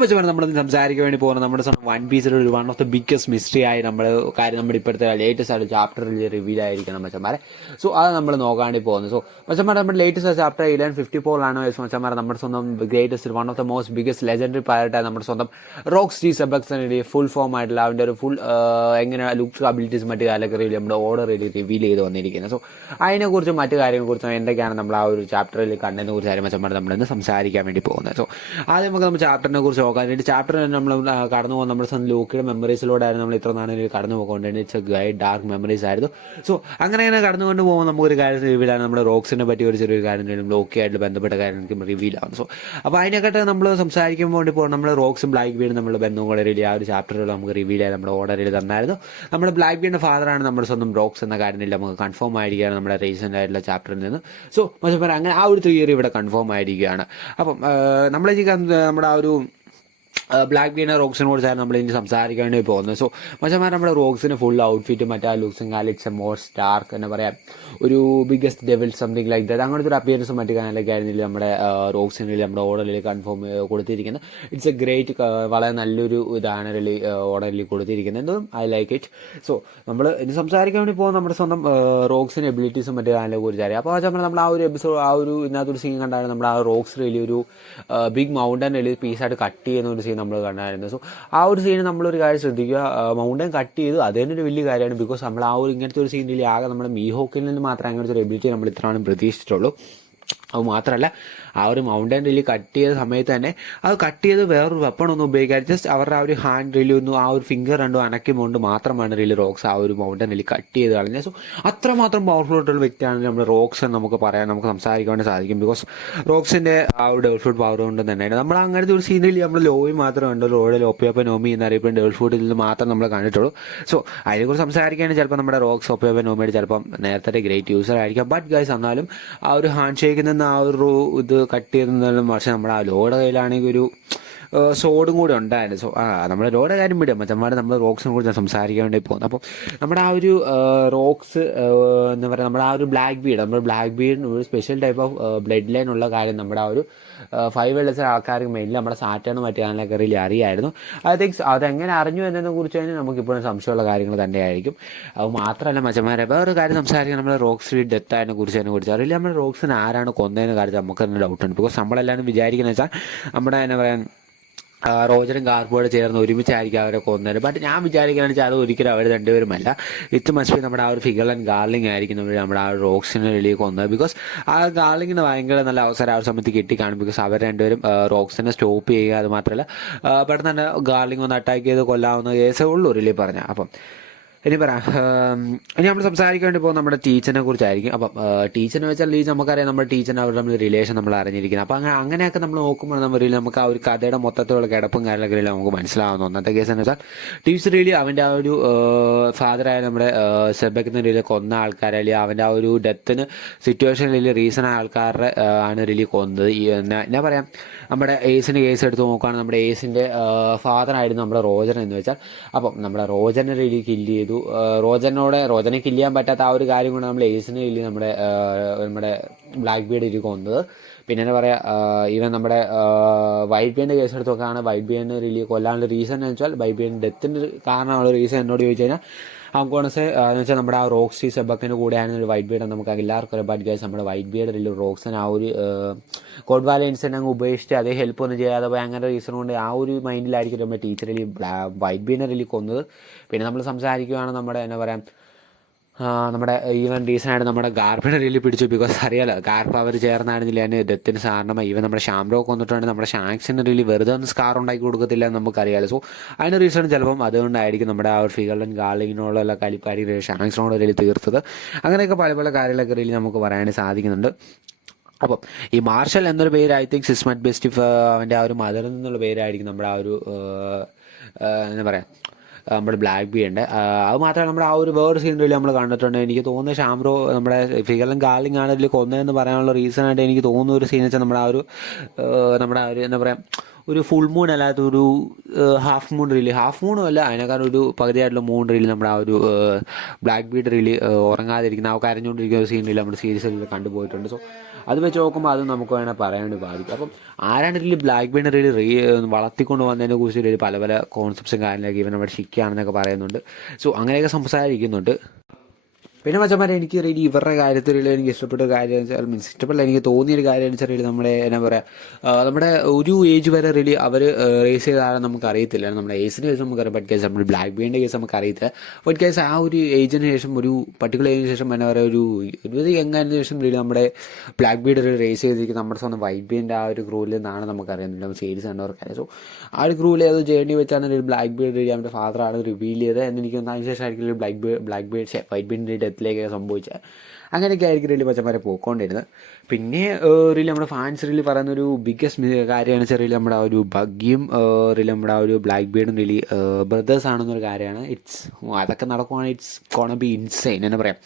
പച്ചമാരെ നമ്മൾ സംസാരിക്കാൻ വേണ്ടി പോകുന്നത് നമ്മുടെ വൺ പീസിൽ ഒരു one of the biggest mystery ആയി കാര്യം നമ്മുടെ ഇപ്പോഴത്തെ ലേറ്റസ്റ്റ് ആയിട്ട് ചാപ്റ്ററിൽ റിവീൽ ആയിരിക്കണം മച്ചന്മാരെ. സോ അത് നമ്മൾ നോക്കാണ്ടി പോകുന്നത്. സോ മച്ചന്മാരെ നമ്മുടെ ലേറ്റസ്റ്റ് ചാപ്റ്റർ 1154 മച്ചന്മാരെ നമ്മുടെ സ്വന്തം greatest one of the most biggest legendary പൈലറ്റായി നമ്മുടെ സ്വന്തം റോക്സ് ടി സെബക്സിന്റെ ഫുൾ ഫോം ആയിട്ടുള്ള അവന്റെ ഒരു ഫുൾ എങ്ങനെ ലുക്സ് അബിലിറ്റീസ് മറ്റു കാലൊക്കെ നമ്മുടെ ഓർഡർ റിവീൽ ചെയ്ത് വന്നിരിക്കുന്നത്. സോ അതിനെക്കുറിച്ചും മറ്റു കാര്യങ്ങളെക്കുറിച്ചും എന്തൊക്കെയാണ് നമ്മൾ ആ ഒരു ചാപ്റ്ററിൽ കണ്ടതിനെ കുറിച്ച് മച്ചന്മാരെ നമ്മളിന്ന് സംസാരിക്കാൻ വേണ്ടി പോകുന്നത്. സോ ആദ്യം നമുക്ക് നമ്മൾ ചാപ്റ്ററിനെ കുറിച്ച് നോക്കാൻ വേണ്ടി ചാപ്റ്റർ നമ്മൾ കടന്നു പോകുന്ന നമ്മുടെ സ്വന്തം ലൂക്കിയുടെ മെമ്മറീസിലൂടെയായിരുന്നു നമ്മൾ ഇത്ര നാളെ കടന്നു പോകൊണ്ടേ. It's a guide dark memories ആയിരുന്നു. സോ അങ്ങനെ കടന്നുകൊണ്ട് പോകുമ്പോൾ നമുക്കൊരു കാര്യം റിവീലാണ് നമ്മുടെ റോക്സിനെ പറ്റി ഒരു ചെറിയൊരു കാര്യം ലോക്കിയായിട്ട് ബന്ധപ്പെട്ട കാര്യം എനിക്ക് റിവീൽ ആവും. സോ അപ്പോൾ അതിനെക്കാട്ട് നമ്മൾ സംസാരിക്കുമ്പോൾ വേണ്ടി പോകും നമ്മുടെ റോക്സും ബ്ലാക്ക് ബീഡും നമ്മുടെ ബന്ധവും കൂടെ റിലീ ആ ഒരു ചാപ്റ്ററിൽ നമുക്ക് റിവീൽ ആയി നമ്മുടെ ഓർഡറിൽ തന്നായിരുന്നു. നമ്മുടെ ബ്ലാക്ക് ബീഡിന്റെ ഫാദറാണ് നമ്മുടെ സ്വന്തം റോക്സ് എന്ന കാര്യത്തിൽ നമുക്ക് കൺഫേം ആയിരിക്കുകയാണ് നമ്മുടെ റീസെന്റ് ആയിട്ടുള്ള ചാപ്റ്ററിൽ നിന്ന്. സോ മച്ചന്മാർ അങ്ങനെ ആ ഒരു തിയറി ഇവിടെ കൺഫേം ആയിരിക്കുകയാണ്. അപ്പം നമ്മുടെ ആ ഒരു ബ്ലാക്ക് ബീഡിനെ റോക്സിനെ കുറിച്ചാണ് നമ്മൾ ഇനി സംസാരിക്കാൻ വേണ്ടി പോകുന്നത്. സോ മച്ചന്മാർ നമ്മുടെ റോക്സിന് ഫുൾ ഔട്ട്ഫിറ്റ് മറ്റേ ലുക്സും കാലിറ്റ്സ് മോസ്റ്റ് സ്റ്റാർക്ക് എന്ന് പറയാം ഒരു biggest devil something like that അങ്ങനത്തെ ഒരു അപ്പിയറൻസും മറ്റു കാര്യങ്ങളൊക്കെ ആയിരുന്നില്ല നമ്മുടെ റോക്സിനിൽ നമ്മുടെ ഓർഡറിൽ കൺഫേം കൊടുത്തിരിക്കുന്നത്. ഇറ്റ്സ് എ ഗ്രേറ്റ് വളരെ നല്ലൊരു ഇതാണ് ഓർഡറിൽ കൊടുത്തിരിക്കുന്നത്. എന്തും ഐ ലൈക്ക് ഇറ്റ്. സോ നമ്മൾ ഇനി സംസാരിക്കാൻ വേണ്ടി പോകുന്ന നമ്മുടെ സ്വന്തം റോക്സിന്റെ എബിലിറ്റീസും മറ്റു കാര്യങ്ങളെ കുറിച്ച് അറിയാം. അപ്പോൾ നമ്മൾ ആ ഒരു എപ്പിസോഡ് ആ ഒരു ഇതിനകത്തൊരു സീൻ കണ്ടാണ് നമ്മുടെ ആ റോക്സ് റിലി ഒരു ബിഗ് മൗണ്ടൻ റിലി പീസായിട്ട് കട്ട് ചെയ്യുന്ന ഒരു സീൻ നമ്മൾ കണ്ടായിരുന്നു. സോ ആ ഒരു സീന് നമ്മളൊരു കാര്യം ശ്രദ്ധിക്കുക, മൗണ്ടൻ കട്ട് ചെയ്തു അത് തന്നെ ഒരു വലിയ കാര്യമാണ്. ബിക്കോസ് നമ്മൾ ആ ഒരു ഇങ്ങനത്തെ ഒരു സീനിൽ ആകെ നമ്മുടെ മീഹോക്കിൽ നിന്ന് മാത്രമേ അങ്ങനത്തെ ഒരു എബിലിറ്റി നമ്മൾ ഇത്രയാണ് പ്രതീക്ഷിച്ചിട്ടുള്ളൂ. അത് മാത്രമല്ല ആ ഒരു മൗണ്ടൻ റിലി കട്ട് ചെയ്ത സമയത്ത് തന്നെ അത് കട്ട് ചെയ്ത് വേറൊരു വെപ്പണൊന്നും ഉപയോഗിക്കാതെ ജസ്റ്റ് അവരുടെ ആ ഒരു ഹാൻഡ് റിലി ഒന്നും ആ ഒരു ഫിംഗർ രണ്ടും അനക്കിക്കൊണ്ട് മാത്രമാണ് റിലി റോക്സ് ആ ഒരു മൗണ്ടൻ റിലി കട്ട് ചെയ്ത് കളഞ്ഞത്. സോ അത്രമാത്രം പവർഫുൾ ആയിട്ടുള്ള വ്യക്തിയാണ് നമ്മുടെ റോക്സ് എന്ന് നമുക്ക് പറയാൻ നമുക്ക് സംസാരിക്കാൻ വേണ്ടി സാധിക്കും. ബിക്കോസ് റോക്സിന്റെ ആ ഒരു ഡെവിൾഫുഡ് പവർ കൊണ്ട് തന്നെയാണ് നമ്മൾ അങ്ങനത്തെ ഒരു സീനിൽ നമ്മൾ ലോയി മാത്രമേ ഉണ്ടല്ലോ. റോഡിൽ ഒപ്പിയപ്പൻ നോമി എന്നറിയപ്പെടുന്ന ഡെവിൾഫുഡിൽ നിന്ന് മാത്രം നമ്മൾ കണ്ടിട്ടുള്ളൂ. സോ അതിനെക്കുറിച്ച് സംസാരിക്കുകയാണെങ്കിൽ ചിലപ്പോൾ നമ്മുടെ റോക്സ് ഒപ്പിയപ്പൻ നോമിയുടെ ചിലപ്പം നേരത്തെ ഗ്രേറ്റ് യൂസർ ആയിരിക്കാം. ബട്ട് ഗൈസ് എന്നാലും ആ ഒരു ഹാൻഡ് ഷേക്കിൽ നിന്ന് ആ ഒരു ഇത് കട്ട് ചെയ്തെന്നാലും പക്ഷെ നമ്മുടെ ആ ലോയുടെ കയ്യിലാണെങ്കിൽ ഒരു സോഡും കൂടി ഉണ്ടായിരുന്നു. സോ നമ്മുടെ ലോയുടെ കാര്യം വിടും മച്ചന്മാരെ നമ്മൾ റോക്സിനെ കുറിച്ച് സംസാരിക്കാൻ വേണ്ടി പോകുന്നത്. അപ്പം നമ്മുടെ ആ ഒരു റോക്സ് എന്താ പറയുക നമ്മുടെ ആ ഒരു ബ്ലാക്ക് ബീഡ് നമ്മുടെ ബ്ലാക്ക് ബീഡിന് ഒരു special type of blood line ഉള്ള കാര്യം നമ്മുടെ ആ ഒരു 5 വെള്ളസിലെ ആൾക്കാർക്ക് മെയിൻലി നമ്മുടെ സാറ്റേൺ മറ്റേ റിലി അറിയായിരുന്നു. ഐ തിങ്ക്സ് അതെങ്ങനെ അറിഞ്ഞു എന്നതിനെ കുറിച്ച് തന്നെ നമുക്കിപ്പോഴും സംശയമുള്ള കാര്യങ്ങൾ തന്നെയായിരിക്കും. അത് മാത്രമല്ല മച്ചന്മാരെ വേറൊരു കാര്യം സംസാരിക്കാൻ നമ്മുടെ റോക്സ് ഡെത്ത് ആയതിനെ കുറിച്ച് അറിയില്ല. നമ്മുടെ റോക്സിന് ആരാണ് കൊന്നതെന്ന് കാര്യത്തിൽ നമുക്ക് തന്നെ ഡൗട്ടുണ്ട്. ബിക്കോസ് നമ്മളെല്ലാവരും വിചാരിക്കുന്നത് വെച്ചാൽ നമ്മുടെ എന്നാ പറയാൻ റോജറും ഗാർബോർഡ് ചേർന്ന് ഒരുമിച്ചായിരിക്കും അവരെ കൊന്നത്. ബട്ട് ഞാൻ വിചാരിക്കുകയാണെന്ന് വെച്ചാൽ അത് ഒരിക്കലും അവർ രണ്ടുപേരുമല്ല. ഇറ്റ് മസ്റ്റ് ബി നമ്മുടെ ആ ഒരു ഫിഗർ ആൻഡ് ഗാർലിംഗ് ആയിരിക്കും നമ്മുടെ ആ റോക്സിനെ റിലീ കൊന്നത്. ബിക്കോസ് ആ ഗാർലിങ്ങിന് ഭയങ്കര നല്ല അവസരം ആ ഒരു സമയത്ത് കിട്ടിക്കാണും. ബിക്കോസ് അവർ രണ്ടുപേരും റോക്സിനെ സ്റ്റോപ്പ് ചെയ്യുക. അത് മാത്രമല്ല പെട്ടെന്ന് തന്നെ ഗാർലിംഗ് ഒന്ന് അറ്റാക്ക് ചെയ്ത് കൊല്ലാവുന്ന കേസേ ഉള്ളൂ റിലീ പറഞ്ഞാൽ. അപ്പം ഇനി ഇനി നമ്മൾ സംസാരിക്കാൻ വേണ്ടി പോകും നമ്മുടെ ടീച്ചറിനെ കുറിച്ചായിരിക്കും. അപ്പം ടീച്ചറിനെ വെച്ചാൽ നമുക്കറിയാം നമ്മുടെ ടീച്ചറിന് അവരുടെ നമ്മൾ റിലേഷൻ നമ്മൾ അറിഞ്ഞിരിക്കുന്നത്. അപ്പം അങ്ങനെയൊക്കെ നമ്മൾ നോക്കുമ്പോൾ നമുക്ക് ആ ഒരു കഥയുടെ മൊത്തത്തിലുള്ള കിടപ്പും കാര്യങ്ങളൊക്കെ നമുക്ക് മനസ്സിലാവുന്നു. ഒന്നത്തെ കേസ് എന്ന് വെച്ചാൽ ടീച്ചർ റിലി അവൻ്റെ ആ ഒരു ഫാദറായ നമ്മുടെ സെബക്കിന് റിലി കൊന്ന ആൾക്കാരെ അല്ലെങ്കിൽ അവൻ്റെ ആ ഒരു ഡെത്തിന് സിറ്റുവേഷനിൽ റീസൺ ആയ ആൾക്കാരുടെ ആണ് റിലി കൊന്നത്. എന്നാ പറയാം നമ്മുടെ ഏസിൻ്റെ കേസ് എടുത്ത് നോക്കുകയാണെങ്കിൽ നമ്മുടെ ഏസിൻ്റെ ഫാദറായിരുന്നു നമ്മുടെ റോജൻ എന്ന് വെച്ചാൽ. അപ്പം നമ്മുടെ റോജനെ റിലി കില്ല് ചെയ്തു. റോജനെ കില്ല് ചെയ്യാൻ പറ്റാത്ത ആ ഒരു കാര്യം കൊണ്ട് നമ്മൾ ഏസിനെ കില്ല് നമ്മുടെ ബ്ലാക്ക് ബീഡ് കൊന്നത്. പിന്നെ എന്താ പറയുക ഈവൻ നമ്മുടെ വൈറ്റ് ബീഡിൻ്റെ കേസ് എടുത്ത് നോക്കുകയാണ് വൈറ്റ് ബീഡിന് റിലീ കൊല്ലാനുള്ള റീസൺ എന്ന് വെച്ചാൽ വൈറ്റ് ബീഡിൻ്റെ ഡെത്തിൻ്റെ കാരണമുള്ള റീസൺ എന്നോട് ചോദിച്ചു കഴിഞ്ഞാൽ കോൺസ് എന്ന് വെച്ചാൽ നമ്മുടെ ആ റോക്സി സെബക്കിൻ്റെ കൂടെയാണ് ഒരു വൈറ്റ് ബീഡ് നമുക്ക് എല്ലാവർക്കും ഒരു ബട്ട് ഗൈസ് നമ്മുടെ വൈറ്റ് ബീഡ് റിലീ റോക്സിന് ആ ഒരു കോഡ് വാല ഇൻസിഡൻറ്റ് അങ്ങ് ഉപേക്ഷിച്ച് അതേ ഹെൽപ്പ് ഒന്നും ചെയ്യാതെ പോയി അങ്ങനെ റീസൺ കൊണ്ട് ആ ഒരു മൈൻഡിലായിരിക്കും നമ്മുടെ ടീച്ചർ റിലീ വൈറ്റ് ബീഡിനെ റിലീ കൊന്നത്. പിന്നെ നമ്മൾ സംസാരിക്കുകയാണ് നമ്മുടെ എന്താ പറയുക നമ്മുടെ ഈവൻ റീസണായിട്ട് നമ്മുടെ ഗാർബിനെ റിലീ പിടിച്ചു. ബിക്കോസ് അറിയാലോ ഗാർബ് അവർ ചേർന്നായിരുന്നില്ല അതിന് ഡെത്തിന് കാരണമായി. ഈവൻ നമ്മുടെ ഷാംറോക്ക് വന്നിട്ടുണ്ട് നമ്മുടെ ഷാങ്സിന് റിലീ വെറുതെ ഒന്ന് സ്കാർ ഉണ്ടാക്കി കൊടുക്കത്തില്ല എന്ന് നമുക്കറിയാലോ. സോ അതിന് റീസൺ ചിലപ്പം അതുകൊണ്ടായിരിക്കും നമ്മുടെ ആ ഒരു ഫിഗറിലും ഗാർലിങ്ങിനോടുള്ള കലിപ്പാരി ഷാങ്സിനോട് റിലീ തീർത്തത്. അങ്ങനെയൊക്കെ പല പല കാര്യങ്ങളൊക്കെ റിലീ നമുക്ക് പറയാൻ സാധിക്കുന്നുണ്ട്. അപ്പം ഈ മാർഷൽ എന്നൊരു പേര് ഐ തിങ്ക് സിസ്മറ്റ് ബെസ്റ്റ് അവൻ്റെ ആ ഒരു മദറിൽ നിന്നുള്ള പേരായിരിക്കും നമ്മുടെ ആ ഒരു എന്താ പറയുക നമ്മുടെ ബ്ലാക്ക് ബീഡിൻ്റെ. അത് മാത്രമല്ല നമ്മുടെ ആ ഒരു വേറെ സീനറിൽ നമ്മൾ കണ്ടിട്ടുണ്ട്. എനിക്ക് തോന്നുന്നത് ഷാംറോ നമ്മുടെ ഫിഗറിലും ഗാർലിംഗ് ആണ് ഇതിൽ കൊന്നതെന്ന് പറയാനുള്ള റീസൺ ആയിട്ട് എനിക്ക് തോന്നുന്ന ഒരു സീൻ വെച്ചാൽ നമ്മുടെ ആ ഒരു എന്താ പറയുക ഒരു ഫുൾ മൂൺ അല്ലാത്ത ഒരു ഹാഫ് മൂൺ റീല്, ഹാഫ് മൂണും അല്ല അതിനേക്കാൾ ഒരു പകുതിയായിട്ടുള്ള മൂൺ റീല് നമ്മുടെ ആ ഒരു ബ്ലാക്ക് ബീഡ് റീല് ഉറങ്ങാതിരിക്കുന്ന ആ കരഞ്ഞുകൊണ്ടിരിക്കുന്ന ഒരു സീൻ റീല് നമ്മുടെ സീരീസിൽ കണ്ടുപോയിട്ടുണ്ട്. സോ അത് വെച്ച് നോക്കുമ്പോൾ അത് നമുക്ക് വേണേൽ പറയാൻ വേണ്ടി ബാധിക്കും. അപ്പം ആരാണ് ഇതിൽ ബ്ലാക്ക് ബീഡ് റീല് വളർത്തിക്കൊണ്ട് വന്നതിനെ കുറിച്ച് പല പല കോൺസെപ്റ്റ്സും കാര്യങ്ങളൊക്കെ ഇവൻ നമ്മുടെ ഷിക്കാണെന്നൊക്കെ പറയുന്നുണ്ട്. സോ അങ്ങനെയൊക്കെ സംസാരിക്കുന്നുണ്ട്. പിന്നെ മച്ചന്മാരെ എനിക്ക് റീലി ഇവരുടെ കാര്യത്തിൽ എനിക്ക് ഇഷ്ടപ്പെട്ട കാര്യം വെച്ചാൽ ഇഷ്ടപ്പെട്ടില്ല, എനിക്ക് തോന്നിയൊരു കാര്യം വെച്ചാൽ റീലി നമ്മുടെ എന്നാ പറയുക, നമ്മുടെ ഒരു ഏജ് വരെ റീലി അവർ റേസ് ചെയ്താലും നമുക്ക് അറിയത്തില്ല. നമ്മുടെ ഏജിന് ശേഷം നമുക്കറിയാം, ബട്ട് കേസ് നമ്മുടെ ബ്ലാക്ക് ബീഡിൻ്റെ കേസ് നമുക്ക് അറിയത്തില്ല. ബട്ട് കേസ് ആ ഒരു ഏജിന് ശേഷം ഒരു പർട്ടിക്കുലർ ഏജിന് ശേഷം എന്നാ പറയുക ഒരു 20 എങ്ങാനത്തിന് ശേഷം റീലി നമ്മുടെ ബ്ലാക്ക് ബീഡ് റേസ് ചെയ്തിരിക്കുന്ന നമ്മുടെ സ്വന്തം വൈറ്റ് ബീഡിൻ്റെ ആ ഒരു ഗ്രൂവിൽ നിന്നാണ് നമുക്കറിയുന്നില്ല, നമ്മൾ സീരീസ് കണ്ടവർക്കറിയാം. സോ ആ ഒരു ഗ്രൂവിൽ ഏതോ ജേർണി വെച്ചാണ് ഒരു ബ്ലാക്ക് ബീഡ് റീലി അവൻ്റെ ഫാദറാണ് റിവീൽ ചെയ്തത് എന്ന് എനിക്ക് അതിന് ശേഷമായിരിക്കും വൈറ്റ് ബീഡിൻ്റെ ഡെത്തിലേക്ക് സംഭവിച്ചത്. അങ്ങനെയൊക്കെ ആയിരിക്കും റീലി പച്ചമാരെ പോയിക്കൊണ്ടിരുന്നത്. പിന്നെ റീലി നമ്മുടെ ഫാൻസ് റീലി പറയുന്നൊരു ബിഗ്ഗസ്റ്റ് കാര്യമാണ് വെച്ചാൽ റീലി നമ്മുടെ ആ ഒരു ബഗ്ഗിയും റീലി നമ്മുടെ ആ ഒരു ബ്ലാക്ക് ബീഡും റീലി ബ്രദേഴ്സ് ആണെന്നൊരു കാര്യമാണ്. അതൊക്കെ നടക്കുവാണെങ്കിൽ ഇറ്റ്സ് കോണ ബി ഇൻസൈൻ എന്ന് പറയാം.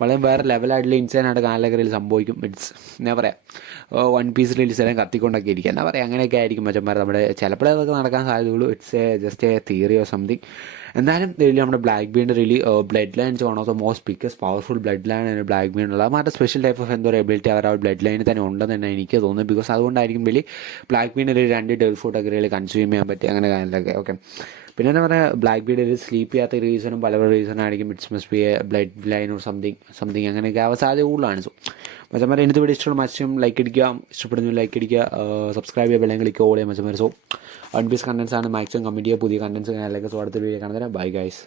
വളരെ വേറെ ലെവലായിട്ടുള്ള ഇൻസൈനായിട്ട് കാനലൊക്കെ റീലി സംഭവിക്കും. എന്താ പറയുക, വൺ പീസ് റിലീസ് എല്ലാം കത്തിക്കൊണ്ടൊക്കെ ഇരിക്കുക എന്നാ പറയുക. അങ്ങനെയൊക്കെ ആയിരിക്കും മച്ചന്മാർ നമ്മുടെ ചിലപ്പോഴേ അതൊക്കെ നടക്കാൻ സാധ്യതയുള്ളൂ. It's just a theory or something. എന്തായാലും റീലി നമ്മുടെ ബ്ലാക്ക് ബീഡിൻ്റെ really blood lines one of the most biggest powerful blood ലൈനാണ് ബ്ലാക്ക് ബീഡിനുള്ളത്. മാറ്റം സ്പെഷ്യൽ ടൈപ്പ് ഓഫ് എന്തോ എബിലിറ്റി അവർ ആ ബ്ലഡ് ലൈനിൽ തന്നെ ഉണ്ടെന്ന് തന്നെ എനിക്ക് തോന്നുന്നു. ബിക്കോസ് അതുകൊണ്ടായിരിക്കും റീലി ബ്ലാക്ക് ബീഡിന് 2 ഡെൽ ഫുഡൊക്കെ റീലി കൺസ്യൂം ചെയ്യാൻ പറ്റി അങ്ങനെ കാര്യങ്ങളൊക്കെ. ഓക്കെ, പിന്നെ എന്താ പറയുക, ബ്ലാക്ക് ബീഡ് സ്ലീപ്പ് ചെയ്യാത്ത റീസണും പല റീസണായിരിക്കും. It's must be a blood line or something അങ്ങനെയൊക്കെ ആവാൻ സാധ്യത കൂടുതലാണ്. സോ മച്ചന്മാരെ എനിക്ക് വീഡിയോ ഇഷ്ടമുള്ള മച്ചും ലൈക്ക് അടിക്കുക, ഇഷ്ടപ്പെടുന്ന ലൈക്ക് അടിക്കുക, സബ്സ്ക്രൈബ് ചെയ്യുക, ബെല്ലൈക്കൺ ക്ലിക്ക് ഓൾ ചെയ്യുക മച്ചന്മാർ. സോ വൺ പീസ് കണ്ടൻസ് ആണ് മാക്സിമം കമൻറ്റ് ചെയ്യുക, പുതിയ കണ്ടൻസ് കാര്യങ്ങളൊക്കെ. സോ അടുത്ത വീഡിയോ കാണുന്നതിന് ബൈ ഗൈസ്.